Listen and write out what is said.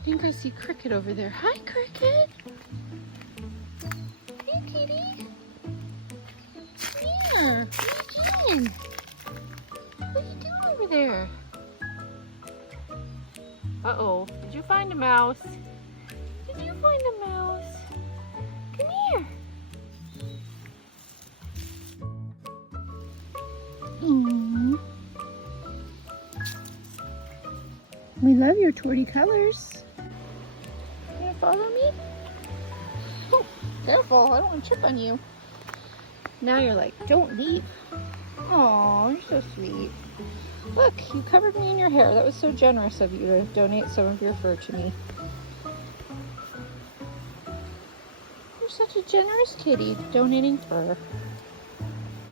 I think I see Cricket over there. Hi, Cricket. Hey, kitty. Yeah. What are you doing? What are you doing over there? Uh-oh. Did you find a mouse? Did you find a mouse? Come here. Aww. We love your torty colors. You gonna follow me? Oh, careful, I don't want to trip on you. Now you're like, don't leave. Aw, you're so sweet. Look, you covered me in your hair. That was so generous of you to donate some of your fur to me. You're such a generous kitty, donating fur.